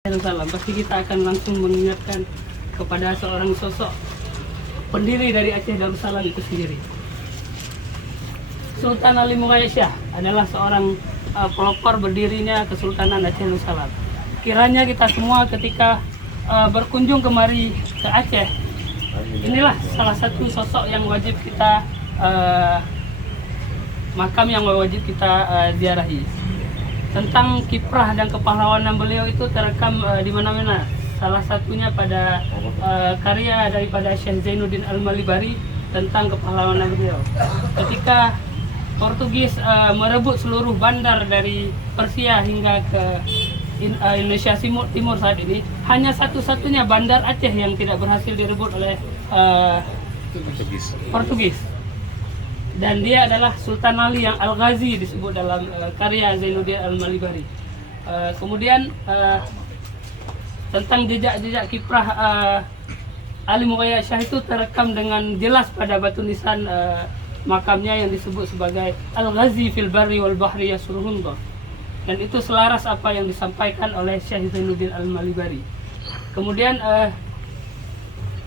Salam, pasti kita akan langsung mengingatkan kepada seorang sosok pendiri dari Aceh Darussalam itu sendiri. Sultan Ali Mughayah Shah adalah seorang pelopor berdirinya Kesultanan Aceh Darussalam. Kiranya kita semua ketika berkunjung kemari ke Aceh, inilah salah satu sosok yang wajib kita makam yang wajib kita ziarahi. Tentang kiprah dan kepahlawanan beliau itu terekam di mana-mana. Salah satunya pada karya daripada Syekh Zainuddin Al-Malibari tentang kepahlawanan beliau. Ketika Portugis merebut seluruh bandar dari Persia hingga ke Indonesia Timur saat ini, hanya satu-satunya bandar Aceh yang tidak berhasil direbut oleh Portugis. Dan dia adalah Sultan Ali yang Al-Ghazi disebut dalam karya Zainuddin Al-Malibari. Kemudian tentang jejak-jejak kiprah Ali Mughayah Shah itu terekam dengan jelas pada batu nisan makamnya yang disebut sebagai Al-Ghazi fil Barri wal Bahri Yasruhundah. Dan itu selaras apa yang disampaikan oleh Syekh Zainuddin Al-Malibari. Kemudian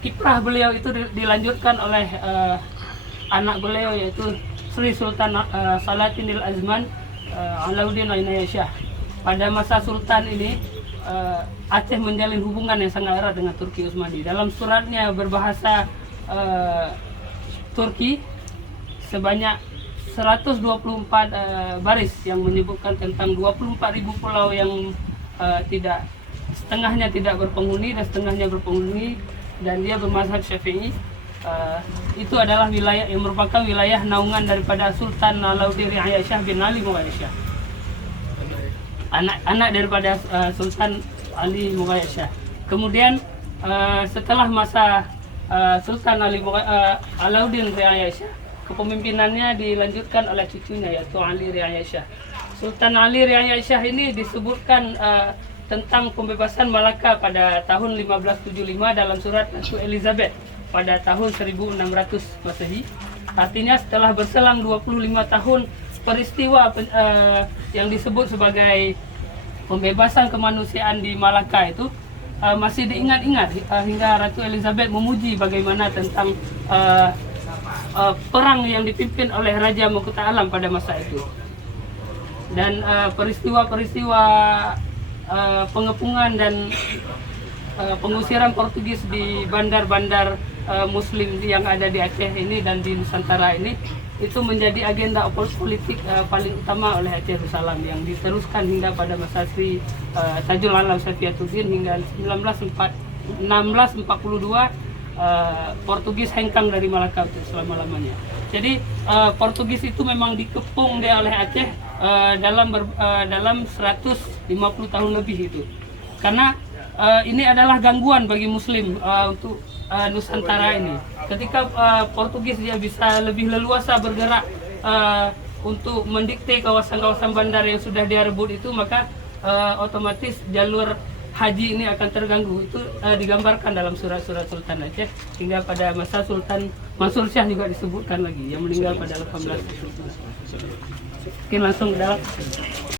kiprah beliau itu dilanjutkan oleh anak beliau yaitu Sri Sultan Salatinil Azman Alauddin Ainaya Shah. Pada masa Sultan ini Aceh menjalin hubungan yang sangat erat dengan Turki Utsmani. Dalam suratnya berbahasa Turki sebanyak 124 baris yang menyebutkan tentang 24.000 pulau yang setengahnya tidak berpenghuni dan setengahnya berpenghuni, dan dia bermazhab Syafi'i. Itu adalah wilayah yang merupakan wilayah naungan daripada Sultan Alauddin Ri'ayah Shah bin Ali Mughayah Shah, anak daripada Sultan Ali Mughayah Shah. Kemudian setelah masa Sultan Alauddin Ri'ayah Shah, kepemimpinannya dilanjutkan oleh cucunya yaitu Ali Ri'ayah Shah. Sultan Ali Ri'ayah Shah ini disebutkan tentang pembebasan Malaka pada tahun 1575 dalam surat Ratu Elizabeth pada tahun 1600 Masehi. Artinya setelah berselang 25 tahun peristiwa yang disebut sebagai pembebasan kemanusiaan di Malaka itu masih diingat-ingat hingga Ratu Elizabeth memuji bagaimana tentang perang yang dipimpin oleh Raja Mahkota Alam pada masa itu. Dan peristiwa-peristiwa pengepungan dan pengusiran Portugis di bandar-bandar Muslim yang ada di Aceh ini dan di Nusantara ini, itu menjadi agenda politik paling utama oleh Aceh Darussalam yang diteruskan hingga pada masa Sri Tajul Alam Safiatuddin hingga 1642 Portugis hengkang dari Malaka selama-lamanya. Jadi Portugis itu memang dikepung dia oleh Aceh dalam 150 tahun lebih itu. Karena ini adalah gangguan bagi Muslim untuk Nusantara ini. Ketika Portugis dia bisa lebih leluasa bergerak untuk mendikte kawasan-kawasan bandar yang sudah dia rebut itu, maka otomatis jalur haji ini akan terganggu. Itu digambarkan dalam surat-surat Sultan Aceh hingga pada masa Sultan Mansur Shah juga disebutkan lagi yang meninggal pada 18. Oke, langsung ke dalam.